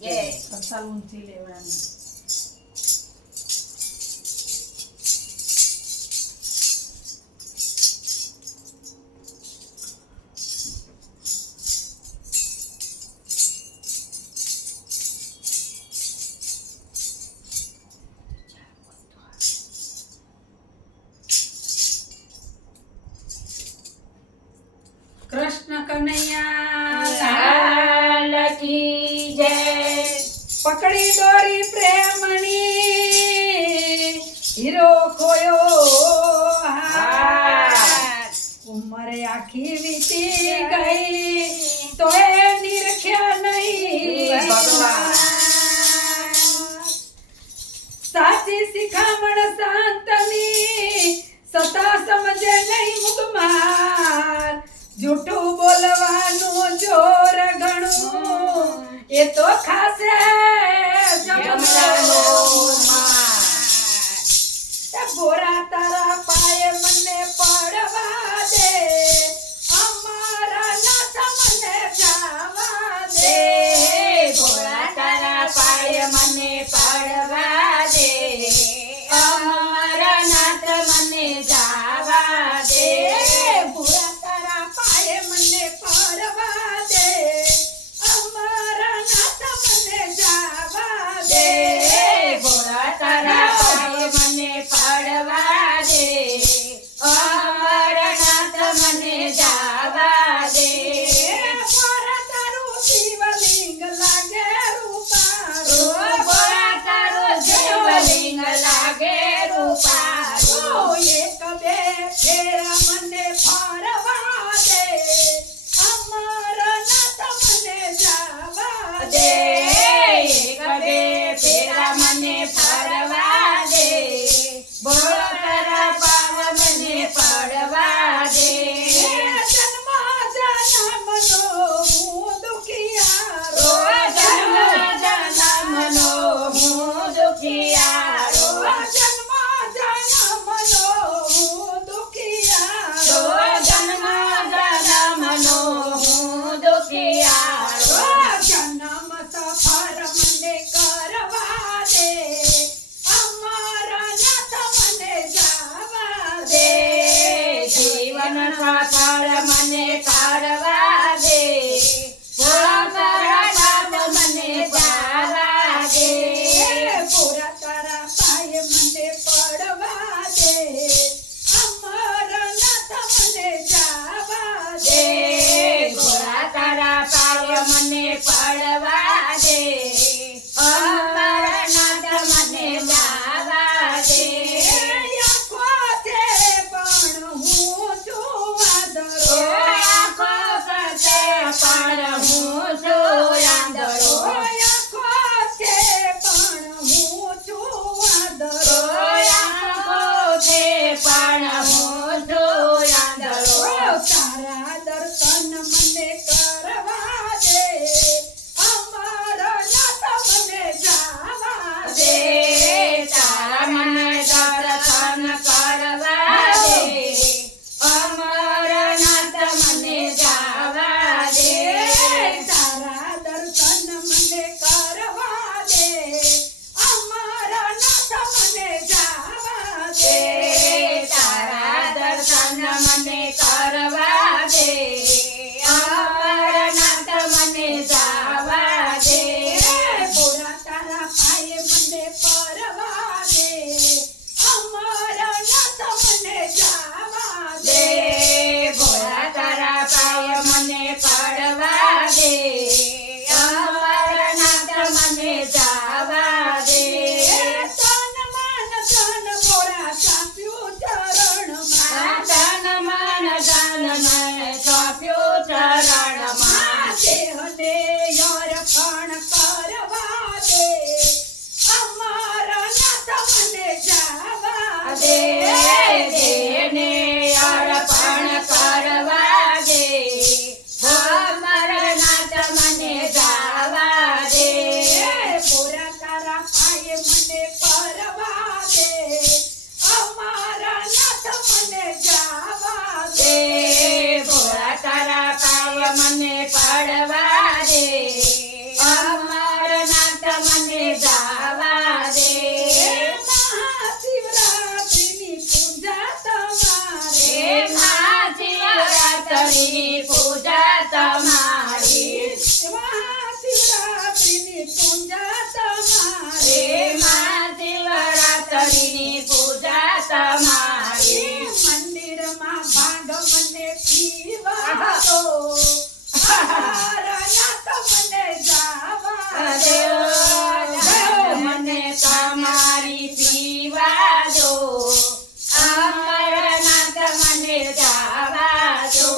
જય કથા ઊંચી લેવાની. કૃષ્ણ કનૈયા લાલ કી જય પકડી દોરી પ્રેમની હીરો ખોયો હાથ. ઉંમરે આખી વીતી ગઈ તો એ નિરખ્યા નહીં ભગવાન. સાચી શિખામણ સંતની સતા સમજે નહીં મુગમાર. જૂઠું બોલવાનું જોર ઘણું એ તો ખાસે જમનાનો માર. એ ગોરા તારા પાયે મને પડવા દે, અમારા નાથ મને જાવા દે. ભોળા તારા પાય મને પાડવા દે, અમારા નાથ મને જાવા દે. ભોળા તારા પાયે મને પડવા દે, અમારા નાથ મને જાવા દે. ભોળા તારા પાય મને પાડવા દે, અમારા નાથ મને જાવા દે. ભોળા તારું શિવલિંગ લાગે રૂપારું. ભોળા તારું શિવલિંગ લાગે રૂપારું. એક બે ફેરા મને ફરવા દે, અમારા નાથ મને જાવા દે દે. એક બે તમારી મહાશિવરાત્રિની પૂજા તમારે રે મહાશિવરાત્રિની પૂજા તમારી મંદિરમાં ભાંગ મને પીવા દો અમારા નાથ મને જાવા દો મને તમારી પીવા દો અમરનાથ મને જાવા દો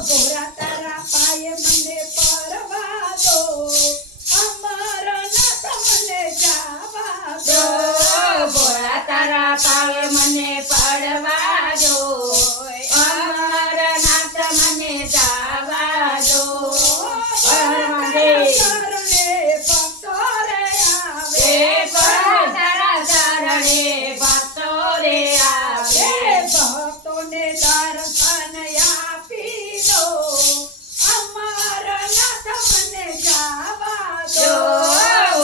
ભોરા તારા પાયે મને પરવા દો અમરનાથ મને જાવા દો દો ભોળા તારા પાવે મને પડવા દો અમરનાથ મને જાવા દો હે તારા ચરણે ભક્તો રે આવે ભક્તોને દર્શન આપી દો અમરનાથ મને જાવા દો દો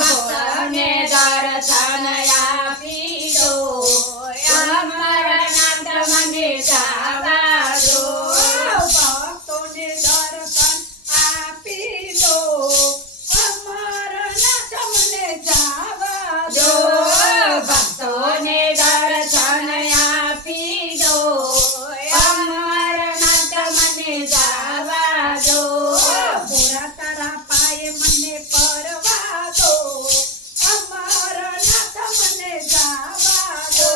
ભક્તોને દર્શન આપી દો અમરનાથ મને જાવા દો ભક્તોને દર્શન આપી દો અમરનાથ મને જાવા દો દો ભક્તોને દર્શન આપી દો અમરનાથ મને જાવા દો ભોળા તારા પાયે મને પરવા દો અમરનાથ મને જાવા દો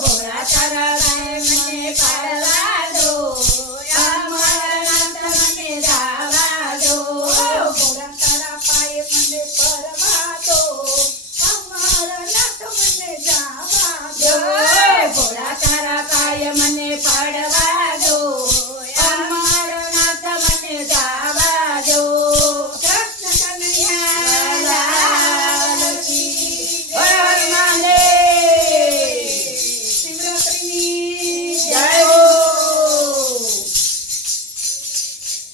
ભોળા તારા ગાય મને પાડવા દો અમરનાથ મને જાવા દો ભોળા તારા પાયે મને પરવા દો અમરનાથ મને જાવા દો દો ભોળા તારા પાય મને પાડવા દો અમરનાથ મને જાવા દો કૃષ્ણ કનૈયા લાલ કી હર હર મહાદેવ શિવરાત્રિની જય હો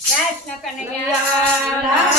કૃષ્ણ કનૈયા